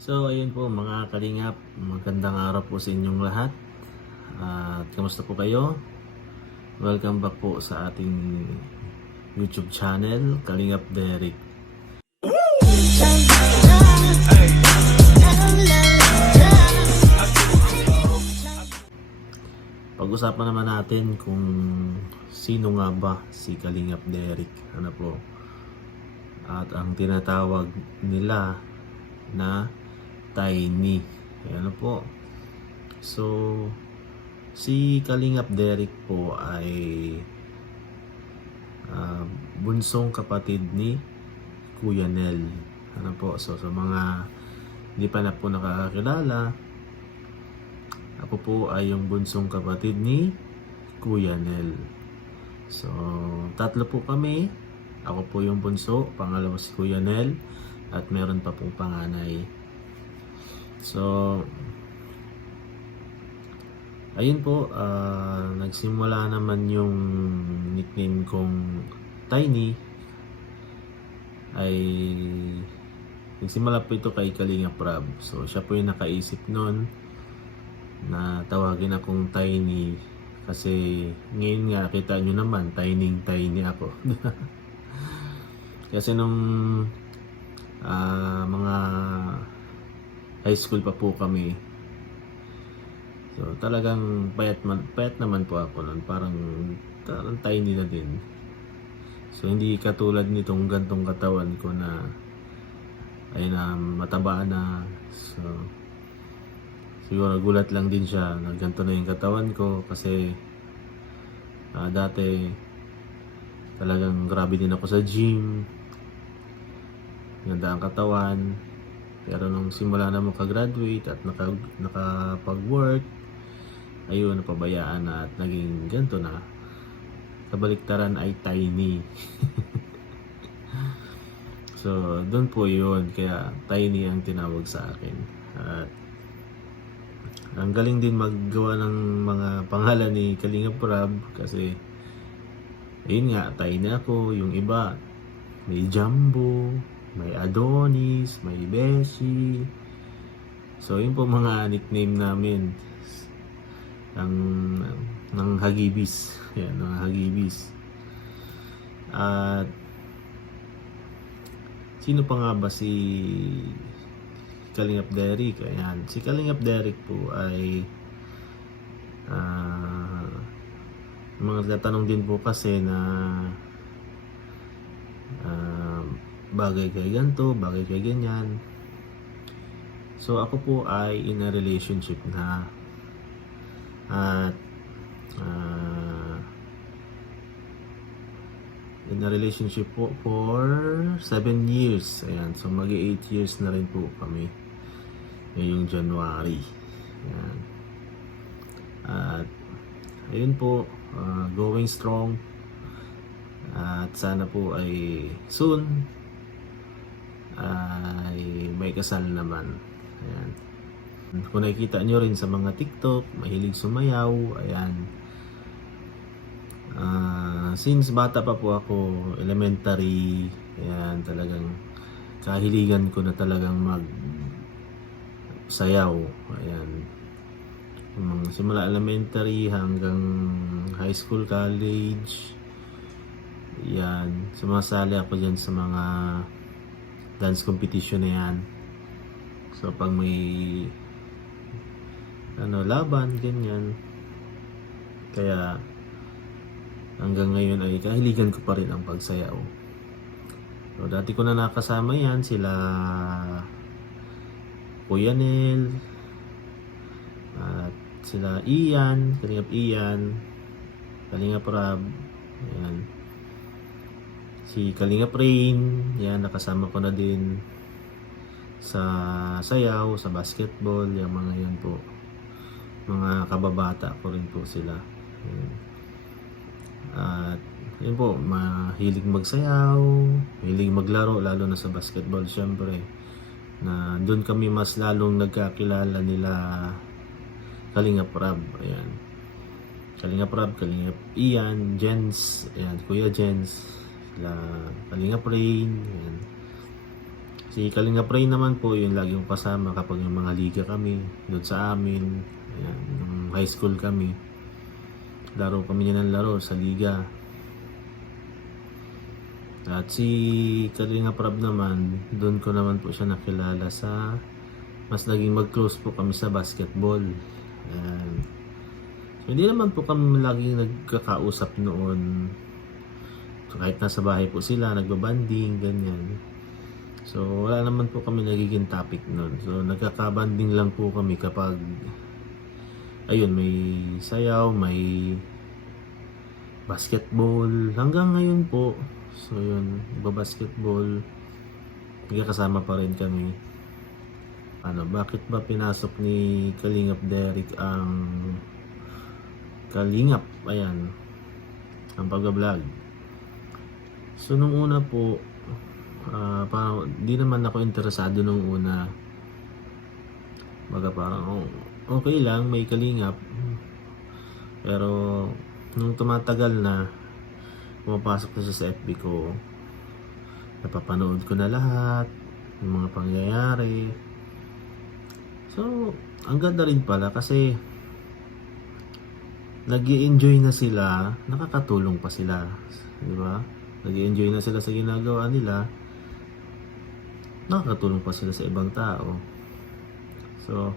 So ayun po mga kalingap, magandang araw po sa inyong lahat. At kamusta po kayo? Welcome back po sa ating YouTube channel, Kalingap Derek. Pag-usapan naman natin kung sino nga ba si Kalingap Derek. Ano po? At ang tinatawag nila na Tiny. Ano po? So, si Kalingap Derek po ay bunsong kapatid ni Kuya Nel. Ano po? So, sa mga hindi pa na po nakakakilala, ako po ay yung bunsong kapatid ni Kuya Nel. So, tatlo po kami. Ako po yung bunso, pangalawa si Kuya Nel, at meron pa pong panganay. So, ayun po, nagsimula naman yung nickname kong Tiny ay nagsimula po ito kay Kalingap Rab. So, siya po yung nakaisip nun na tawagin akong Tiny kasi ngayon nga kita nyo naman tiny ako. Kasi nung mga high school pa po kami, so talagang payat naman po ako nun, parang tiny na din. So hindi katulad nitong gantong katawan ko na ay na mataba na. So siguro gulat lang din siya na ganito na yung katawan ko kasi dati talagang grabe din ako sa gym, ganda ang katawan. Pero nung simula na makagraduate at nakapag-work, ayun, napabayaan na at naging ganito na. Kabaliktaran ay tiny. So doon po yun, kaya Tiny ang tinawag sa akin. At ang galing din maggawa ng mga pangalan ni Kalingap Rab kasi ayun nga, Tiny ako. Yung iba may Jumbo, may Adonis, may Beshi. So yun po mga nickname namin ng Hagibis. Yan, ng Hagibis. At sino pa nga ba si Kalingap Derek? Ayan, si Kalingap Derek po ay mga tatanong din po kasi na bagay kay ganito, bagay kay ganyan. So ako po ay in a relationship na at in a relationship po for 7 years. Ayan, so mag-8 years na rin po kami ngayong January. Ayan. At ayun po, going strong. At sana po ay soon ay may kasal naman. Ayan. Kung nakikita nyo rin sa mga TikTok, mahilig sumayaw. Ayan. Since bata pa po ako, elementary, ayan, talagang kahiligan ko na talagang sayaw. Ayan. Simula elementary hanggang high school, college. Yan, sumasali ako dyan sa mga dance competition na yan. So pag may laban, ganyan. Kaya hanggang ngayon ay kahiligan ko pa rin ang pagsayaw. So dati ko na nakasama yan, sila Kuya Nel, at sila Ian, Kalingap Ian, Kalingap Rab, ayan. Si Kalingap Rain, yan, nakasama ko na din sa sayaw, sa basketball, yung mga yan po. Mga kababata ko rin po sila. Yan. At yun po, mahilig magsayaw, mahilig maglaro, lalo na sa basketball syempre. Na doon kami mas lalong nagkakilala nila Kalingap Rab, ayan. Kalingap Rab, Kalingap Ian, Jens, ayan, Kuya Jens, sila Kalingap Rain, ayan. Si Kalinga Pray naman po, yung lagi kong kasama kapag yung mga liga kami doon sa amin. Ayan, nung high school kami. Laro kami niya ng laro sa liga. At si Kalinga Prab naman, doon ko naman po siya nakilala sa mas naging mag-close po kami sa basketball. Ayan. So, hindi naman po kami laging nagkakausap noon. So, kahit nasa bahay po sila, nagbabanding, ganyan. So, wala naman po kami nagiging topic noon. So, nagkakabanding lang po kami kapag ayun, may sayaw, may basketball. Hanggang ngayon po. So, yun, basketball. Nagkakasama pa rin kami. Bakit ba pinasok ni Kalingap Derek ang Kalingap? Ayan, ang pag-vlog. So, nung una po, parang di naman ako interesado nung una. Baga parang okay lang, may kalingap. Pero nung tumatagal na, pumapasok na siya sa FB ko, napapanood ko na lahat yung mga pangyayari. So, ang ganda rin pala kasi nag-i-enjoy na sila, nakakatulong pa sila, di ba? Nag-i-enjoy na sila sa ginagawa nila, nakakatulong pa sila sa ibang tao. So,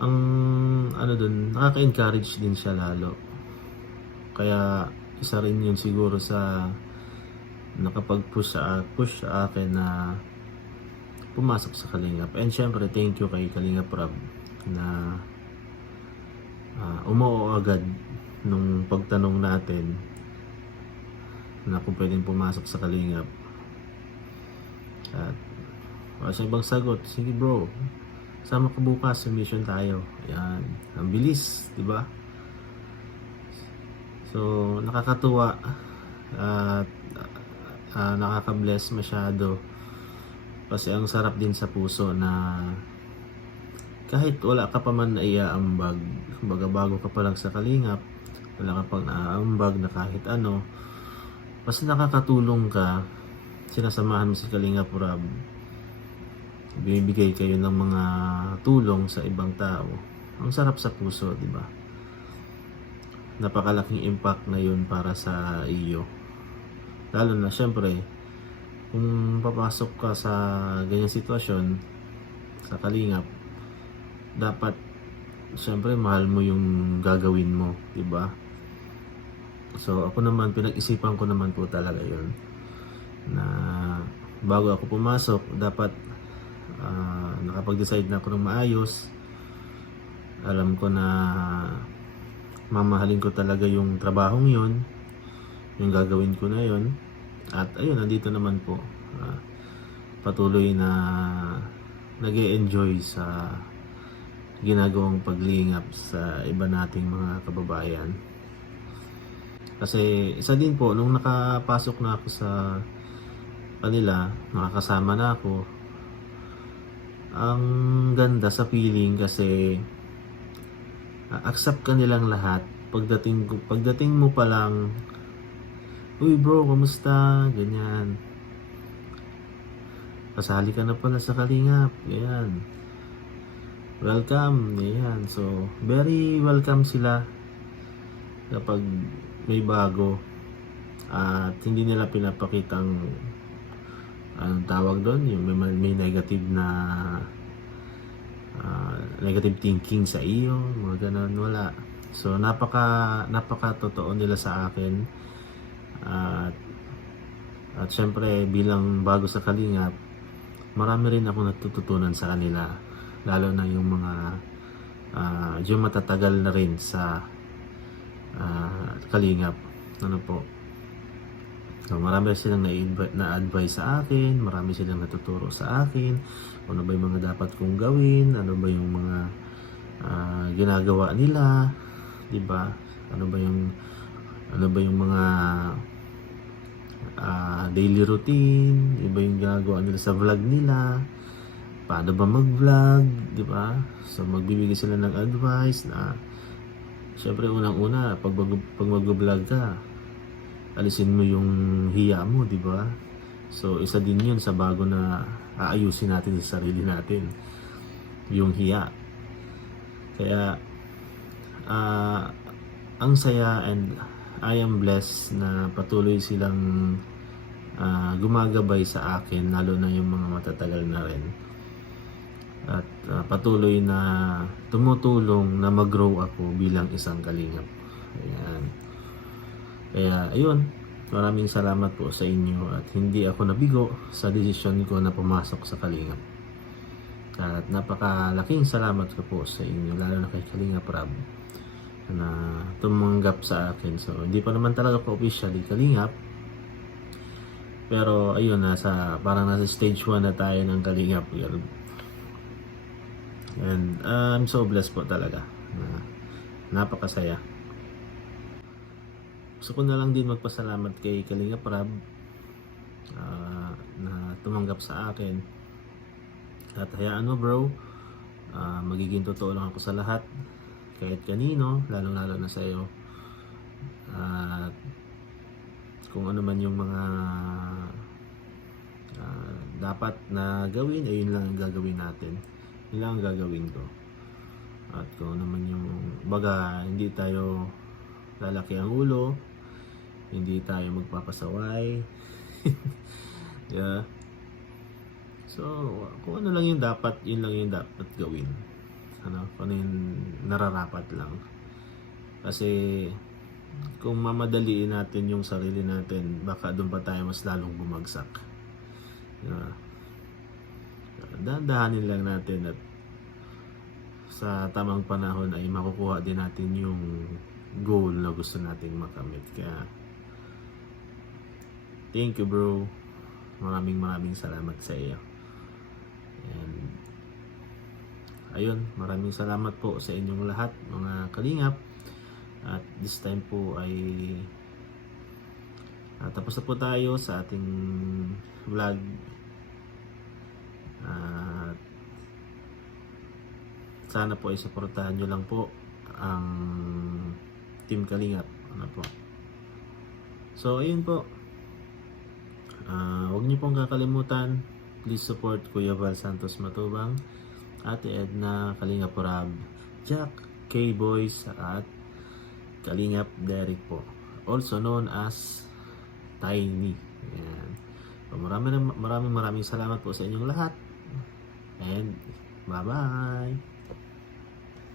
ang dun, nakaka-encourage din siya lalo. Kaya, isa rin yun siguro sa nakapag-push sa akin na pumasok sa Kalingap. And syempre, thank you kay Kalingap Rob na umuo agad nung pagtanong natin na kung pwedeng pumasok sa Kalingap. At wala siya ibang sagot. Sige bro, sama ka bukas, mission tayo. Ayan, ang bilis, di ba? So, nakakatuwa at nakaka-bless masyado. Kasi ang sarap din sa puso na kahit wala ka pa man na iaambag, kumbaga bago ka pa lang sa Kalingap, wala ka pang naaambag na kahit ano, basta nakakatulong ka, sinasamahan mo si Kalingap Rob, bibigay kayo ng mga tulong sa ibang tao. Ang sarap sa puso, di ba? Napakalaking impact na yun para sa iyo. Lalo na syempre, kung papasok ka sa ganyang sitwasyon sa Kalingap, dapat syempre mahal mo yung gagawin mo, di ba? So ako naman, pinag-isipan ko naman po talaga yun na bago ako pumasok, dapat nakapag-decide na ako ng maayos. Alam ko na mamahalin ko talaga yung trabahong yun, yung gagawin ko na yun. At ayun, nandito naman po, patuloy na nag-e-enjoy sa ginagawang paglingap sa iba nating mga kababayan. Kasi isa din po, nung nakapasok na ako sa kanila, nakakasama na ako, ang ganda sa feeling kasi accept ka nilang lahat. Pagdating mo pa lang, uy bro, kamusta? Ganyan. Kasali ka na pala sa Kalingap. Ganyan. Welcome. Ganyan. So, very welcome sila kapag may bago. At hindi nila pinapakitang anong tawag doon, yung may negative na negative thinking sa iyo, mga ganun, wala. So, napaka totoo nila sa akin. At syempre bilang bago sa Kalingap, marami rin ako natututunan sa kanila, lalo na yung mga yung matatagal na rin sa Kalingap. Ano po, so, marami silang na-advise sa akin, marami silang natuturo sa akin kung ano ba yung mga dapat kong gawin, ano ba yung mga ginagawa nila, di ba? Ano ba yung mga daily routine, iba yung ginagawa nila sa vlog nila, paano ba mag-vlog, di ba? So magbibigay sila ng advice na syempre unang-una pag mag-vlog ka, alisin mo yung hiya mo, di ba? So isa din yun sa bago na aayusin natin sa sarili natin, yung hiya. Kaya ang saya, and I am blessed na patuloy silang gumagabay sa akin, lalo na yung mga matatagal na rin, at patuloy na tumutulong na mag-grow ako bilang isang kalingap. Ayan. Kaya ayun, maraming salamat po sa inyo, at hindi ako nabigo sa desisyon ko na pumasok sa kalingap. At napakalaking salamat ko po sa inyo, lalo na kay Kalingap Rab, na tumanggap sa akin. So hindi pa naman talaga po officially kalingap, pero ayun, parang nasa stage 1 na tayo ng Kalingap. And I'm so blessed po talaga, napakasaya. Gusto ko na lang din magpasalamat kay Kalingap Rab na tumanggap sa akin. At hayaan mo bro, magiging totoo lang ako sa lahat, kahit kanino, lalong-lalo na sa iyo. At kung ano man yung mga dapat na gawin, ayun lang ang gagawin natin. Yun lang ang gagawin ko. At kung ano man yung baga, hindi tayo lalaki ang ulo, hindi tayo magpapasaway. Yeah. So, kung ano lang yung dapat, yun lang yung dapat gawin. Kung ano yung nararapat lang. Kasi, kung mamadaliin natin yung sarili natin, baka doon pa tayo mas lalong bumagsak. Dahan-dahanin lang natin, at sa tamang panahon ay makukuha din natin yung goal na gusto nating makamit. Kaya, thank you bro. Maraming salamat sa iyo. And ayun, maraming salamat po sa inyong lahat, mga kalingap. At this time po ay tapos na po tayo sa ating vlog. At sana po ay suportahan nyo lang po ang Team Kalingap. Po. So ayun po, huwag niyo pong kakalimutan, please support Kuya Val Santos Matubang, Ate Edna, Kalingap Rab, Jack, K-Boys, at Kalingap Derek po, also known as Tiny. Ayan. So, maraming salamat po sa inyong lahat, and bye bye.